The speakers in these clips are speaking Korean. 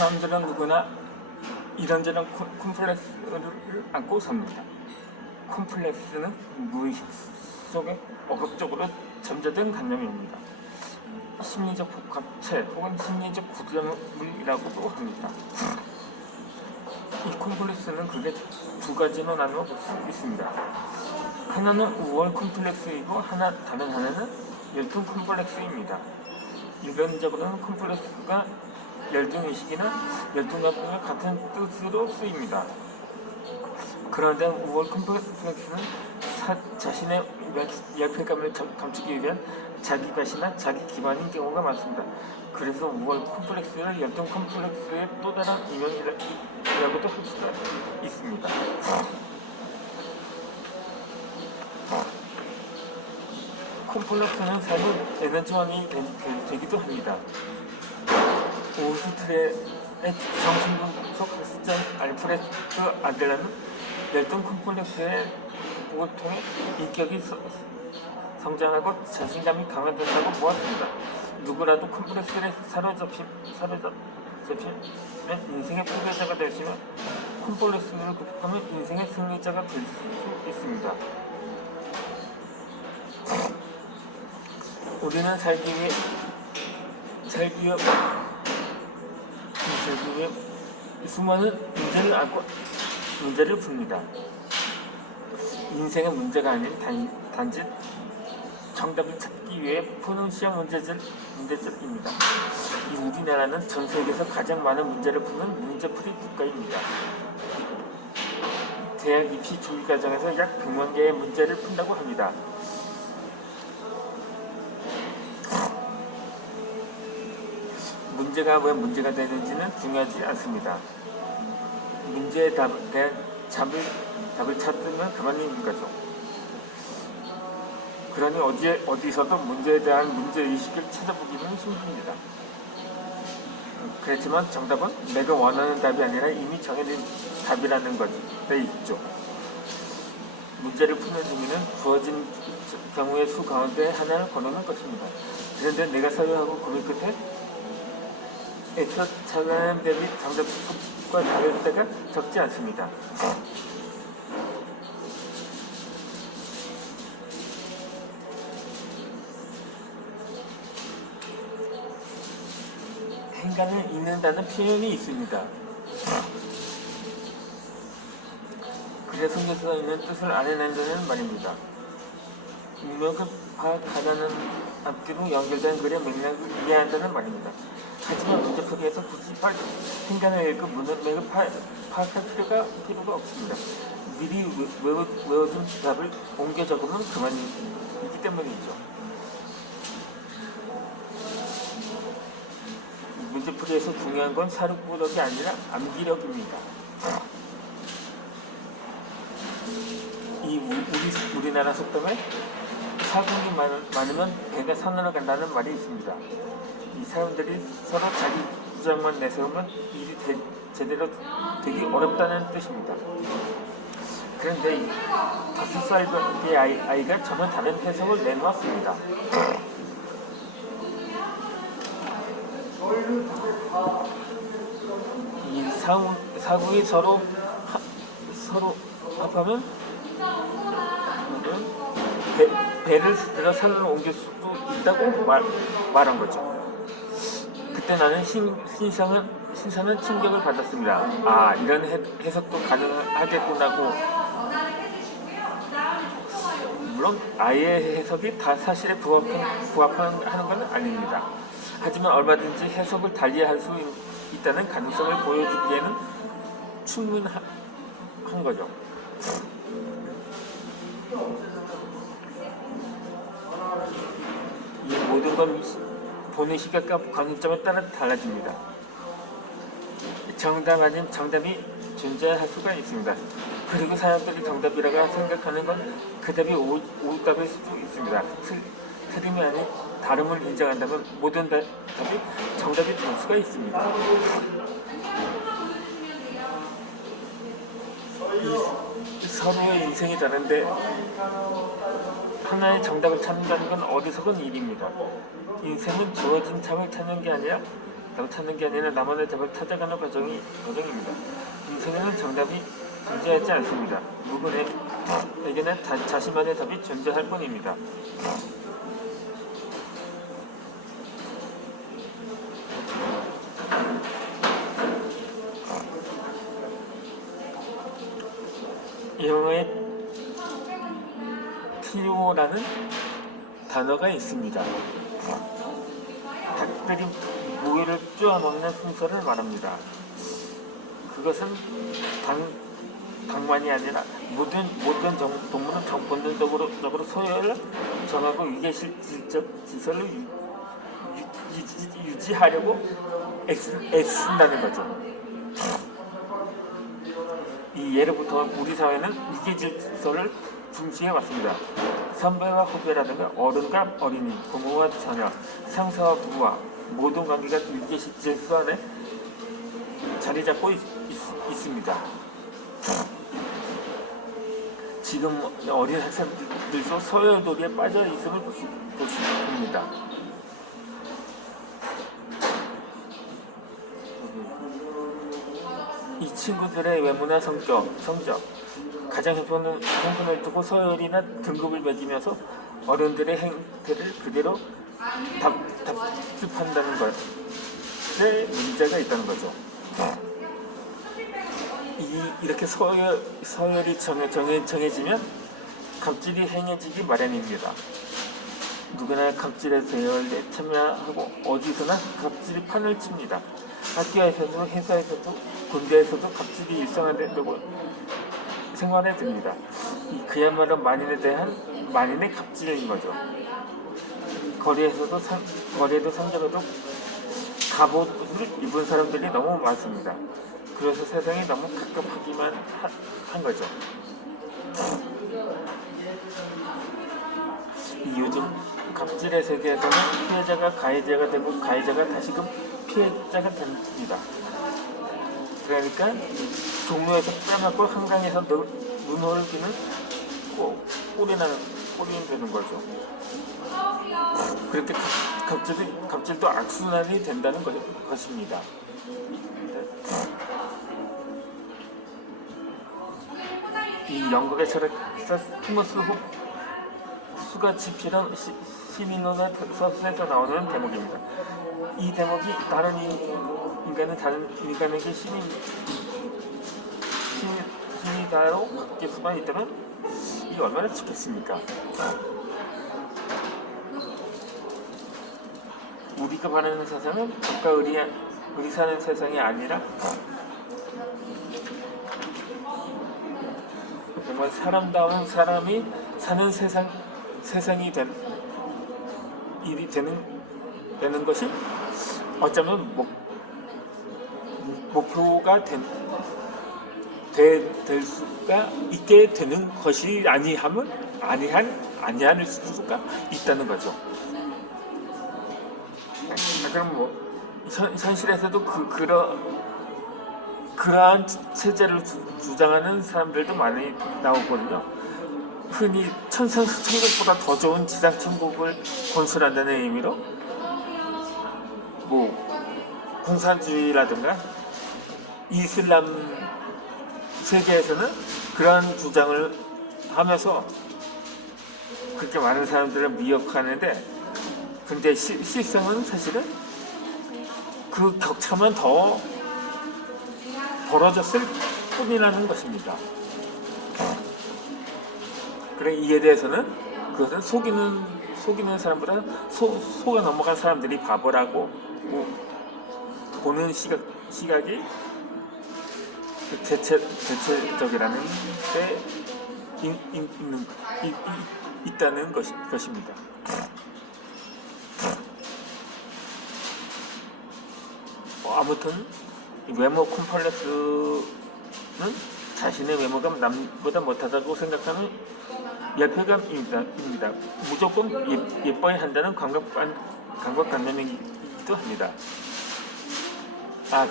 사람들은 누구나 이런저런 콤플렉스를 안고 삽니다. 콤플렉스는 무의식 속에 억압적으로 잠재된 감정입니다. 심리적 복합체 혹은 심리적 구조물이라고도 합니다. 이 콤플렉스는 크게 두 가지로 나누어 볼 수 있습니다. 하나는 우월 콤플렉스이고 다른 하나는 열등 콤플렉스입니다. 일반적으로는 콤플렉스가 열등의식이나 열등감과 같은 뜻으로 쓰입니다. 그런데 우월 콤플렉스는 자신의 열패감을 감추기 위한 자기 과시나 자기 기반인 경우가 많습니다. 그래서 우월 콤플렉스를 열등 콤플렉스의 또 다른 이명이라고도 할 수가 있습니다. 콤플렉스는 사실 에너지원이 되기도 합니다. 오스트리아의 정신분석 학자 알프레드 아델러는 열등 콤플렉스의 복을 통해 인격이 성장하고 자신감이 강화된다고 보았습니다. 누구라도 콤플렉스에 사로잡히면 인생의 패배자가 되시면 콤플렉스를 극복하면 인생의 승리자가 될 수 있습니다. 우리는 살기 위해 수많은 문제를 안고 문제를 풉니다. 인생의 문제가 아닌 단지 정답을 찾기 위해 푸는 시험 문제집입니다. 우리나라는 전 세계에서 가장 많은 문제를 푸는 문제풀이 국가입니다. 대학 입시 준비 과정에서 약 100만 개의 문제를 푼다고 합니다. 문제가 왜 문제가 되는지는 중요하지 않습니다. 문제에 대한 답을 찾으면 그만인 거죠. 그러니 어디서도 문제에 대한 문제의식을 찾아보기는 힘듭니다. 그렇지만 정답은 내가 원하는 답이 아니라 이미 정해진 답이라는 것에 있죠. 문제를 푸는 의미는 주어진 경우의 수 가운데 하나를 고르는 것입니다. 그런데 내가 사유하고 고민 끝에 에서 찾아낸 답이 정답과 다를 때가 적지 않습니다. 행간을 잊는다는 표현이 있습니다. 글에 숨겨져 있는 뜻을 알아낸다는 말입니다. 문맥을 파악하자는 앞뒤로 연결된 글의 맥락을 이해한다는 말입니다. 하지만 문제풀이에서 굳이 행간을 읽고 문맥을 파악할 필요가 없습니다. 미리 외워준 답을 옮겨 적으면 그만이기 때문이죠. 문제풀이에서 중요한 건 사고력이 아니라 암기력입니다. 우리나라 속담에 사공이 많으면 배가 산으로 간다는 말이 있습니다. 이 사람들이 서로 자기 주장만 내세우면 일이 제대로 되기 어렵다는 뜻입니다. 그런데 5살의 아이가 전혀 다른 해석을 내놓았습니다. 이 사구이 서로 합하면 배를 들어 산으로 옮길 수도 있다고 말한 거죠. 그때 나는 신선한 충격을 받았습니다. 이런 해석도 가능하겠구나고. 물론 아이의 해석이 다 사실에 부합하는 건 아닙니다. 하지만 얼마든지 해석을 달리할 수 있다는 가능성을 보여주기에는 충분한 거죠. 이 모든 건 보는 시각과 관점에 따라 달라집니다. 정답 아닌 정답이 존재할 수가 있습니다. 그리고 사람들이 정답이라고 생각하는 건 그 답이 오답일 수도 있습니다. 틀림이 아닌 다름을 인정한다면 모든 답이 정답이 될 수가 있습니다. 서로의 인생이 다른데 하나의 정답을 찾는다는 건 어리석은 일입니다. 인생은 주어진 답을 찾는 게 아니라 정답을 찾는 게 아니라 나만의 답을 찾아가는 과정입니다. 인생에는 정답이 존재하지 않습니다. 누구에게나 자신만의 답이 존재할 뿐입니다. 영어에 TO라는 단어가 있습니다. 닭들이 모기를 쪼아먹는 순서를 말합니다. 그것은 당만이 아니라 모든 동물은 본능적으로 서열을 정하고 위계질적 질서를 유지하려고 애쓴다는 거죠. 이 예로부터 우리 사회는 위계질서를 중시해 왔습니다. 선배와 후배라든가 어른과 어린이, 부모와 자녀, 상사와 부하 모든 관계가 위계질서 안에 자리 잡고 있습니다. 지금 어린 학생들도 서열놀이에 빠져 있음을 볼 수 있습니다. 이 친구들의 외모나 성적, 가장 형편을 두고 서열이나 등급을 매기면서 어른들의 행태를 그대로 답습한다는 것에 문제가 있다는 거죠. 이렇게 서열이 정해지면 갑질이 행해지기 마련입니다. 누구나 갑질의 대열에 참여하고 어디서나 갑질이 판을 칩니다. 학교에서도 회사에서도 군대에서도 갑질이 일상화되고 생활에 듭니다. 그야말로 만인의 갑질인 거죠. 거리에도 상점에도 갑옷을 입은 사람들이 너무 많습니다. 그래서 세상이 너무 갑갑하기만 한 거죠. 요즘 갑질의 세계에서는 피해자가 가해자가 되고 가해자가 다시금 피해자가 됩니다. 그러니까 종로에서 빼먹고 한강에서 눈을 비는 꼴이 되는 거죠. 그렇게 갑질도 악순환이 된다는 것입니다. 이 영국의 철학자 토마스 홉스가 집필한 시민론의 서술에서 나오는 대목입니다. 이 대목이 다른 인간에게 신이다로 바뀔 수만 있다면 이게 얼마나 좋겠습니까? 우리가 바라는 세상은 아까 우리 사는 세상이 아니라 정말 사람다운 사람이 사는 세상이 되는 것이 어쩌면 목표가 될 수가 있게 되는 것이 아니할 수가 있다는 거죠. 그럼 현실에서도 그러한 체제를 주장하는 사람들도 많이 나오거든요. 흔히 천국보다 더 좋은 지상 천국을 건설한다는 의미로 공산주의라든가 이슬람 세계에서는 그러한 주장을 하면서 그렇게 많은 사람들을 미혹하는데, 근데 실상은 사실은 그 격차만 더 벌어졌을 뿐이라는 것입니다. 그래, 이에 대해서는 그것은 속이는 사람보다 속아 넘어간 사람들이 바보라고 보는 시각이 대체적이라는 데 있다는 것입니다. 아무튼 외모 콤플렉스는 자신의 외모가 남보다 못하다고 생각하는 열패감입니다. 무조건 예뻐야 한다는 강박관념이기도 합니다.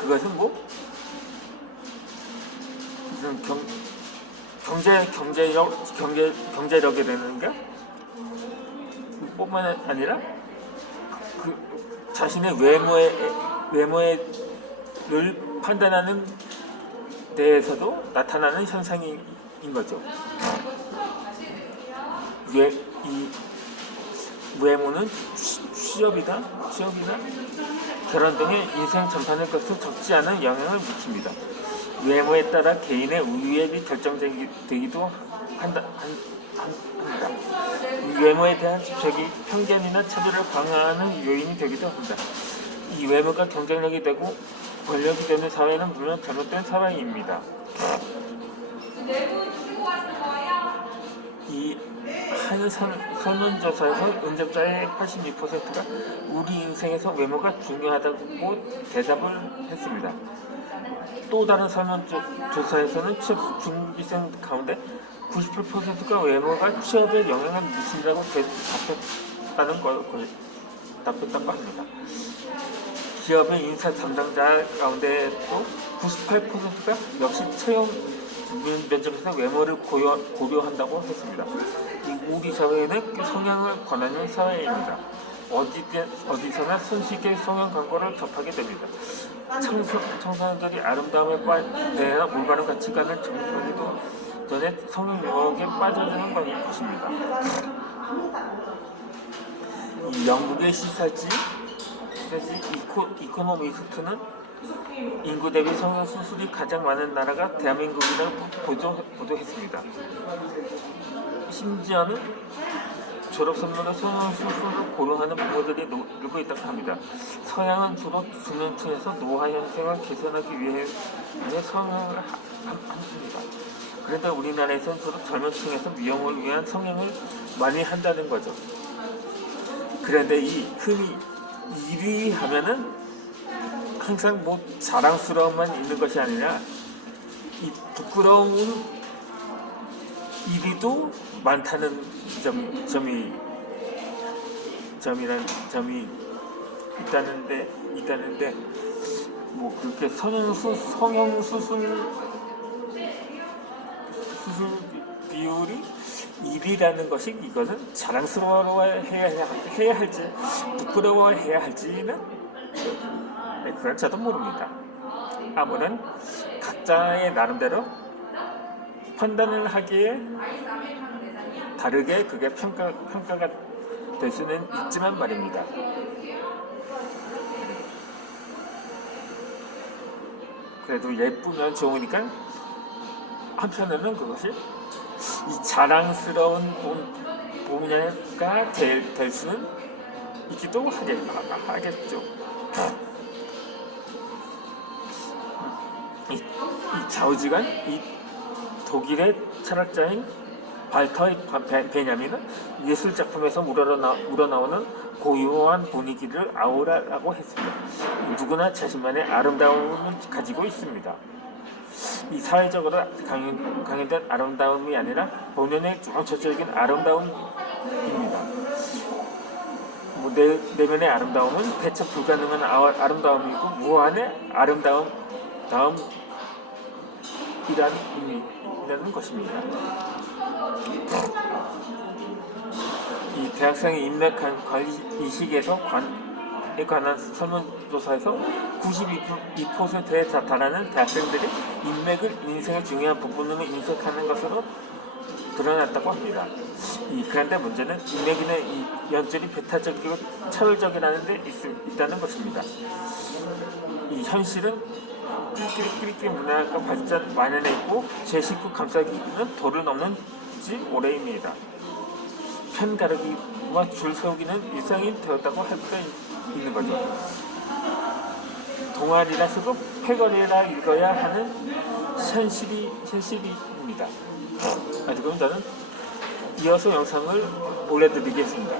그것은 무슨 경제력이라는가? 뿐만 아니라 그 자신의 외모에 외모를 판단하는 데에서도 나타나는 현상인 거죠. 이 외모는 취업이나 결혼 등의 인생 전반의 것을 적지 않은 영향을 미칩니다. 외모에 따라 개인의 우위에 결정되기도 한다. 외모에 대한 집착이 편견이나 차별을 강화하는 요인이 되기도 합니다. 이 외모가 경쟁력이 되고 권력이 되는 사회는 물론 잘못된 사회입니다. 이 한 설문조사에서 응답자의 82%가 우리 인생에서 외모가 중요하다고 대답을 했습니다. 또 다른 설문조사에서는 취업 준비생 가운데 98%가 외모가 취업에 영향을 미친다고 답했다고 합니다. 기업의 인사 담당자 가운데도 98%가 역시 채용 면접에서 외모를 고려한다고 했습니다. 우리 사회는 성향을 권하는 사회입니다. 어디서나 손쉽게 성형 광고를 접하게 됩니다. 청소년들이 아름다움에 대한 올바른 가치관을 정립하기도 전에 성형 유혹에 빠져드는 것입니다. 이 영국의 시사지 이코노미스트는 인구 대비 성형 수술이 가장 많은 나라가 대한민국이라고 보도했습니다. 심지어는 졸업 선물로 성형 수술을 고려하는 부모들이 늘고 있다고 합니다. 서양은 주로 중년층에서 노화 현상을 개선하기 위해 성형을 합니다. 그런데 우리나라에서는 주로 젊은 층에서 미용을 위한 성형을 많이 한다는 거죠. 그런데 흔히 1위 하면은 항상 자랑스러움만 있는 것이 아니라 이 부끄러운 일이도 많다는 점이 있다는데 그렇게 성형 수술 비율이 1위라는 것이 이것은 자랑스러워해야 할지 부끄러워해야 할지는 그건 저도 모릅니다. 아무튼 각자의 나름대로 판단을 하기에 다르게 그게 평가가 될 수는 있지만 말입니다. 그래도 예쁘면 좋으니까 한편으로는 그것이 이 자랑스러운 분야가 될 수는 있기도 하겠죠. 이 좌우지간 이 독일의 철학자인 발터 베냐민은 예술 작품에서 우러나오는 고유한 분위기를 아우라라고 했습니다. 누구나 자신만의 아름다움을 가지고 있습니다. 이 사회적으로 강요된 아름다움이 아니라 본연의 원초적인 아름다움입니다. 내면의 아름다움은 대처 불가능한 아름다움이고 무한의 아름다움이라는 것입니다. 이 대학생의 인맥 관리 이식에서 관한 설문조사에서 92%에 달하는 대학생들이 인맥을 인생의 중요한 부분으로 인식하는 것으로 드러났다고 합니다. 그런데 문제는 인맥이나 연줄이 배타적이고 차별적이라는 데 있다는 것입니다. 이 현실은 끼리끼리 문화가 발전 만연해 있고 제19 감싸기는 도를 넘는 지 오래입니다. 편 가르기와 줄 세우기는 일상이 되었다고 할 수가 있는 거죠. 동아리라 쓰고 패거리라 읽어야 하는 현실입니다. 그럼 저는 이어서 영상을 올려드리겠습니다.